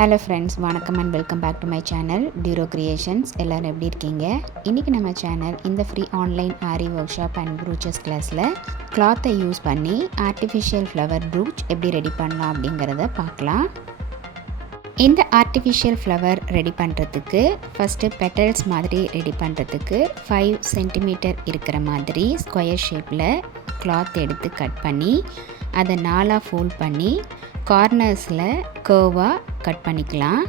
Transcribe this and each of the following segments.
Hello friends, வணக்கம் and welcome back to my channel Duro Creations. எல்லாரும் எப்படி இருக்கீங்க? இன்னைக்கு நம்ம சேனல் இந்த free online Aari workshop and brooches கிளாஸ்ல கிளாத்தை யூஸ் பண்ணி ஆர்டிஃபிஷியல் ஃப்ளவர் ப்ரூச் எப்படி ரெடி பண்ணலாம் அப்படிங்கறத பார்க்கலாம். இந்த ஆர்டிஃபிஷியல் ஃப்ளவர் ரெடி பண்ணுறதுக்கு ஃபஸ்ட்டு பெட்டல்ஸ் மாதிரி ரெடி பண்ணுறதுக்கு 5 cm இருக்கிற மாதிரி ஸ்கொயர் ஷேப்பில் கிளாத் எடுத்து கட் பண்ணி அதை 4 ஃபோல்ட் பண்ணி கார்னர்ஸில் கர்வாக கட் பண்ணிக்கலாம்.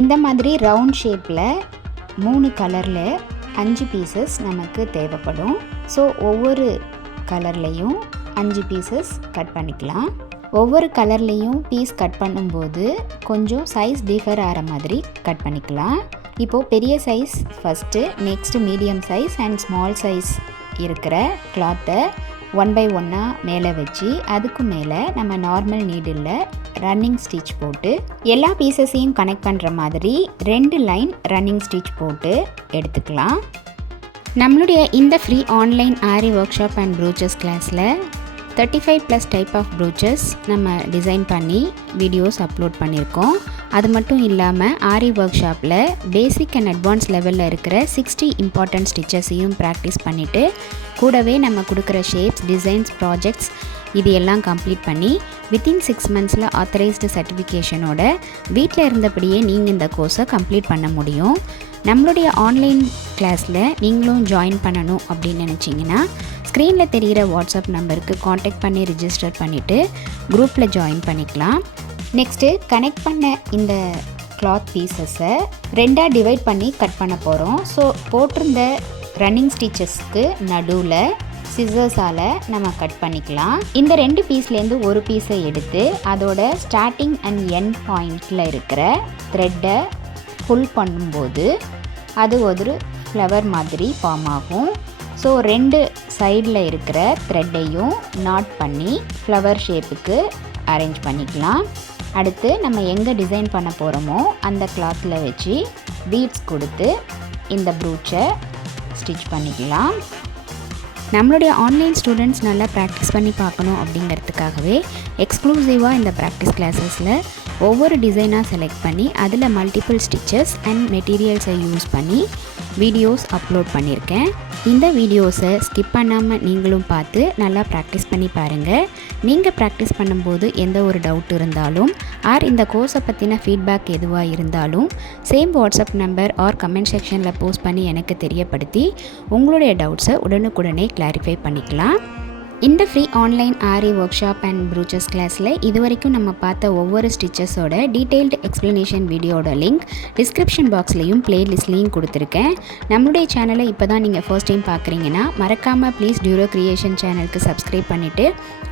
இந்த மாதிரி ரவுண்ட் ஷேப்பில் 3 கலரில் 5 பீசஸ் நமக்கு தேவைப்படும். ஸோ ஒவ்வொரு கலர்லேயும் 5 பீசஸ் கட் பண்ணிக்கலாம். ஒவ்வொரு கலர்லேயும் பீஸ் கட் பண்ணும்போது கொஞ்சம் சைஸ் டிஃபர் ஆகிற மாதிரி கட் பண்ணிக்கலாம். இப்போது பெரிய size first, next medium size and small size இருக்கிற கிளாத்தை 1 by 1 மேலே வச்சு அதுக்கு மேலே நம்ம நார்மல் நீடில் ரன்னிங் ஸ்டிச் போட்டு எல்லா பீசஸையும் கனெக்ட் பண்ணுற மாதிரி 2 லைன் ரன்னிங் ஸ்டிச் போட்டு எடுத்துக்கலாம். நம்மளுடைய இந்த free online Aari workshop and brooches கிளாஸில் 35+ டைப் ஆஃப் ப்ரூச்சஸ் நம்ம டிசைன் பண்ணி வீடியோஸ் அப்லோட் பண்ணியிருக்கோம். அது மட்டும் இல்லாமல் ஆரி ஒர்க் ஷாப்பில் பேசிக் அண்ட் அட்வான்ஸ் லெவலில் இருக்கிற 60 இம்பார்ட்டன்ட் ஸ்டிச்சஸையும் ப்ராக்டிஸ் பண்ணிவிட்டு கூடவே நம்ம கொடுக்குற ஷேப்ஸ், டிசைன்ஸ், ப்ராஜெக்ட்ஸ் இது எல்லாம் கம்ப்ளீட் பண்ணி வித்தின் 6 monthஸில் ஆத்தரைஸ்டு சர்டிஃபிகேஷனோட வீட்டில் இருந்தபடியே நீங்கள் இந்த கோர்ஸை கம்ப்ளீட் பண்ண முடியும். நம்மளுடைய ஆன்லைன் கிளாஸில் நீங்களும் ஜாயின் பண்ணணும் அப்படின்னு நினச்சிங்கன்னா ஸ்க்ரீனில் தெரிகிற வாட்ஸ்அப் நம்பருக்கு காண்டாக்ட் பண்ணி ரிஜிஸ்டர் பண்ணிவிட்டு குரூப்பில் ஜாயின் பண்ணிக்கலாம். நெக்ஸ்ட்டு கனெக்ட் பண்ண இந்த கிளாத் பீசஸை 2 டிவைட் பண்ணி கட் பண்ண போகிறோம். ஸோ போட்டிருந்த ரன்னிங் ஸ்டிச்சஸ்க்கு நடுவில் சிசர்ஸால் நம்ம கட் பண்ணிக்கலாம். இந்த 2 பீஸ்லேருந்து ஒரு பீஸை எடுத்து அதோட ஸ்டார்டிங் அண்ட் எண்ட் பாயிண்டில் இருக்கிற த்ரெட்டை புல் பண்ணும்போது அது ஒரு ஃப்ளவர் மாதிரி ஃபார்ம் ஆகும். ஸோ 2 சைடில் இருக்கிற த்ரெட்டையும் நாட் பண்ணி ஃப்ளவர் ஷேப்புக்கு அரேஞ்ச் பண்ணிக்கலாம். அடுத்து நம்ம எங்கே டிசைன் பண்ண போகிறோமோ அந்த கிளாத்தில் வச்சு பீட்ஸ் கொடுத்து இந்த ப்ரூச்சை ஸ்டிச் பண்ணிக்கலாம். நம்மளுடைய ஆன்லைன் ஸ்டூடெண்ட்ஸ் நல்லா ப்ராக்டிஸ் பண்ணி பார்க்கணும் அப்படிங்கிறதுக்காகவே எக்ஸ்க்ளூசிவாக இந்த ப்ராக்டிஸ் கிளாஸஸில் ஒவ்வொரு டிசைனாக செலக்ட் பண்ணி அதில் மல்டிபிள் ஸ்டிச்சஸ் அண்ட் மெட்டீரியல்ஸை யூஸ் பண்ணி வீடியோஸ் அப்லோட் பண்ணியிருக்கேன். இந்த வீடியோஸை ஸ்கிப் பண்ணாமல் நீங்களும் பார்த்து நல்லா ப்ராக்டிஸ் பண்ணி பாருங்கள். நீங்கள் ப்ராக்டிஸ் பண்ணும்போது எந்த ஒரு டவுட் இருந்தாலும் ஆர் இந்த கோர்ஸை பற்றின ஃபீட்பேக் எதுவாக இருந்தாலும் same WhatsApp number or comment செக்ஷனில் போஸ்ட் பண்ணி எனக்கு தெரியப்படுத்தி உங்களுடைய டவுட்ஸை உடனுக்குடனே கிளாரிஃபை பண்ணிக்கலாம். இந்த free online Aari workshop and brooches கிளாஸில் இது வரைக்கும் நம்ம பார்த்த ஒவ்வொரு ஸ்டிச்சஸோட டீட்டெயில்டு எக்ஸ்ப்ளனேஷன் வீடியோட லிங்க் டிஸ்கிரிப்ஷன் பாக்ஸ்லேயும் ப்ளேலிஸ்ட்லேயும் கொடுத்துருக்கேன். நம்மளுடைய சேனலை இப்போ தான் நீங்கள் ஃபர்ஸ்ட் டைம் பார்க்குறீங்கன்னா மறக்காமல் ப்ளீஸ் டியூரோ கிரியேஷன் சேனலுக்கு சப்ஸ்கிரைப் பண்ணிவிட்டு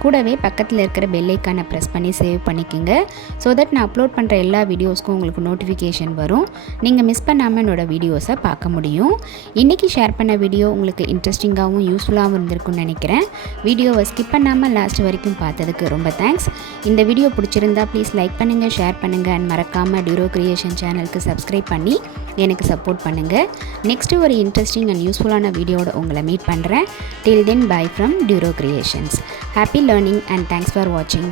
கூடவே பக்கத்தில் இருக்கிற பெல் ஐக்கானை ப்ரெஸ் பண்ணி சேவ் பண்ணிக்கோங்க. ஸோ தட் நான் அப்லோட் பண்ணுற எல்லா வீடியோஸ்க்கும் உங்களுக்கு நோட்டிஃபிகேஷன் வரும். நீங்கள் மிஸ் பண்ணாமல் என்னோடய வீடியோஸை பார்க்க முடியும். இன்றைக்கி ஷேர் பண்ண வீடியோ உங்களுக்கு இன்ட்ரெஸ்டிங்காகவும் யூஸ்ஃபுல்லாகவும் இருந்திருக்குன்னு நினைக்கிறேன். வீடியோவை ஸ்கிப் பண்ணாமல் லாஸ்ட் வரைக்கும் பார்த்ததுக்கு ரொம்ப தேங்க்ஸ். இந்த வீடியோ பிடிச்சிருந்தா ப்ளீஸ் லைக் பண்ணுங்கள், ஷேர் பண்ணுங்கள் அண்ட் மறக்காமல் டியூரோ கிரியேஷன் சேனலுக்கு சப்ஸ்கிரைப் பண்ணி எனக்கு சப்போர்ட் பண்ணுங்கள். நெக்ஸ்ட்டு ஒரு இன்ட்ரெஸ்டிங் அண்ட் யூஸ்ஃபுல்லான வீடியோட உங்களை மீட் பண்ணுறேன். Till then bye from Duro Creations. Happy learning and thanks for வாட்சிங்.